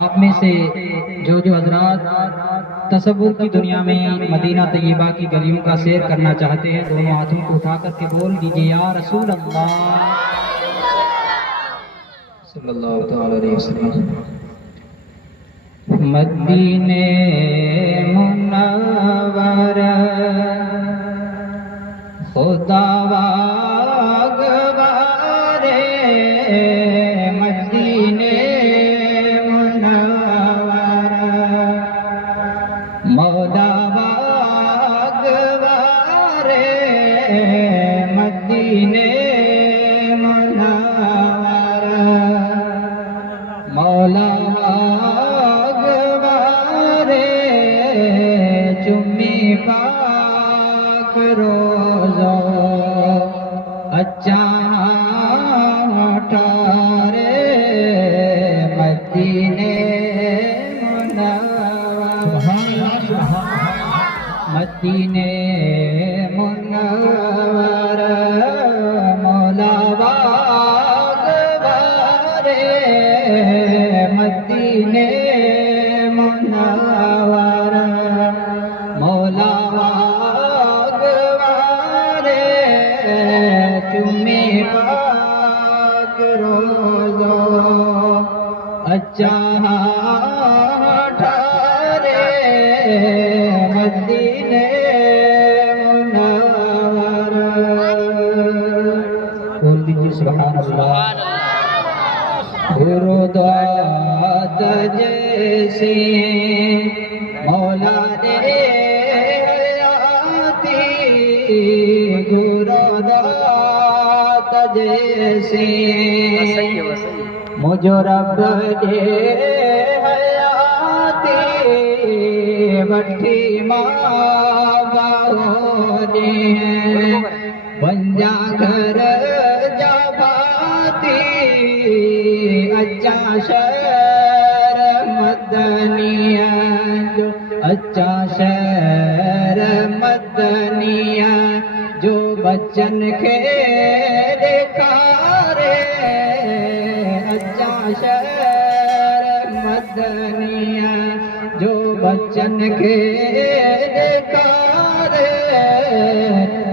آپ میں سے جو حضرات تصور کی دنیا میں مدینہ طیبہ کی گلیوں کا سیر کرنا چاہتے ہیں، دونوں ہاتھوں کو اٹھا کر کے بول دیجئے یا رسول اللہ صلی اللہ تعالی علیہ وسلم۔ مدینے منور خدا واگوارے، مدینے منور مولا واگوارے، مدینے منور مولا چمی پاک روزو اچھا ٹھارے، مدینے منور مدینے منور مولا واگوارے، مدینے منور مولا واگوارے، چمی پاک روزو اچھا ٹھارے، مدینے منور۔ بول دیجیے سبحان اللہ۔ گرودوات جیسی مولا نے حیاتی، گرودوات جیسی مجھے رب نے حیاتی، بٹھی ماں باہونی بنجا گھر جباتی، اچھا شہر مدنیہ جو اچھا شہر مدنیہ جو بچن کے دکھارے، اچھا شہر مدنیہ جو بچن کے دکھارے،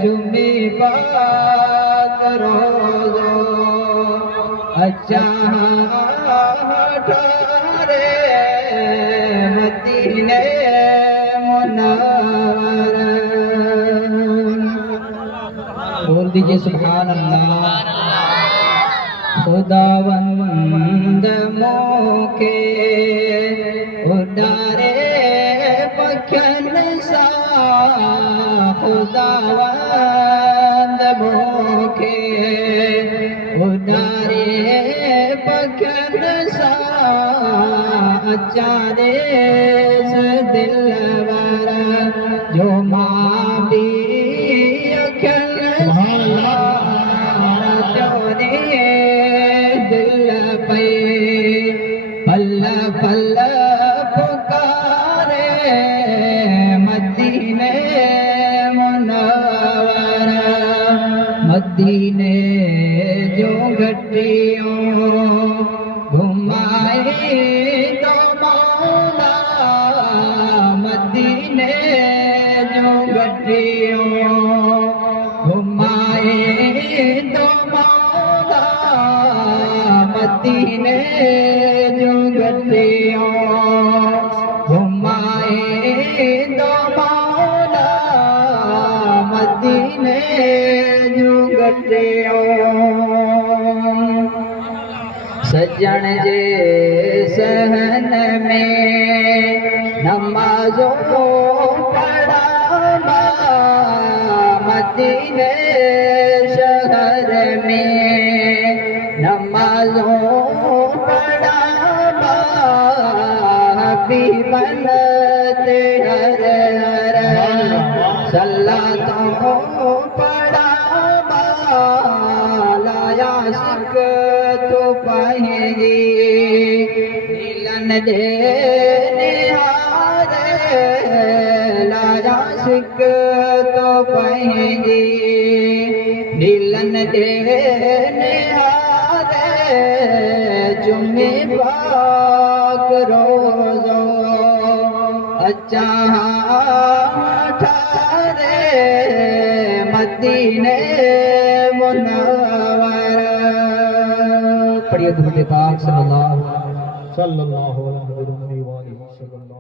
چمی پاک روزو اچھا ٹھارے، مدینے منور۔ بول دیجیے سبحان اللہ۔ خداوند موقع اڈارے پکھن سا، خداوند موقع اڈارے پکھن سا، اچھا دیس دلور جو ماں بھی اکھن سا، چوری دل پہ پل پل پکارے، مدینے منور مدینے جو گھٹیوں گھمائی تو مولا، مدینے جو گھٹیوں گھمائی تو مولا، مدینے جو گھٹیوں گھمائی تو مولا، مدینے جو گھٹیوں سجن جے سہن میں نمازوں پڑھاوا، مدینے شہر میں نمازوں پڑھاوا، حبیباً ہر ہر صلاتوں پڑھاوا، لایا سکھ تو پہیں گی نیلن دے نہارے، لایا سکھ تو پہیں گی نیلن دے نہارے، چمی پاک روزو اچھا ٹھہرے مدینے منور. پڑھیے درود پاک صلی اللہ علیہ وسلم.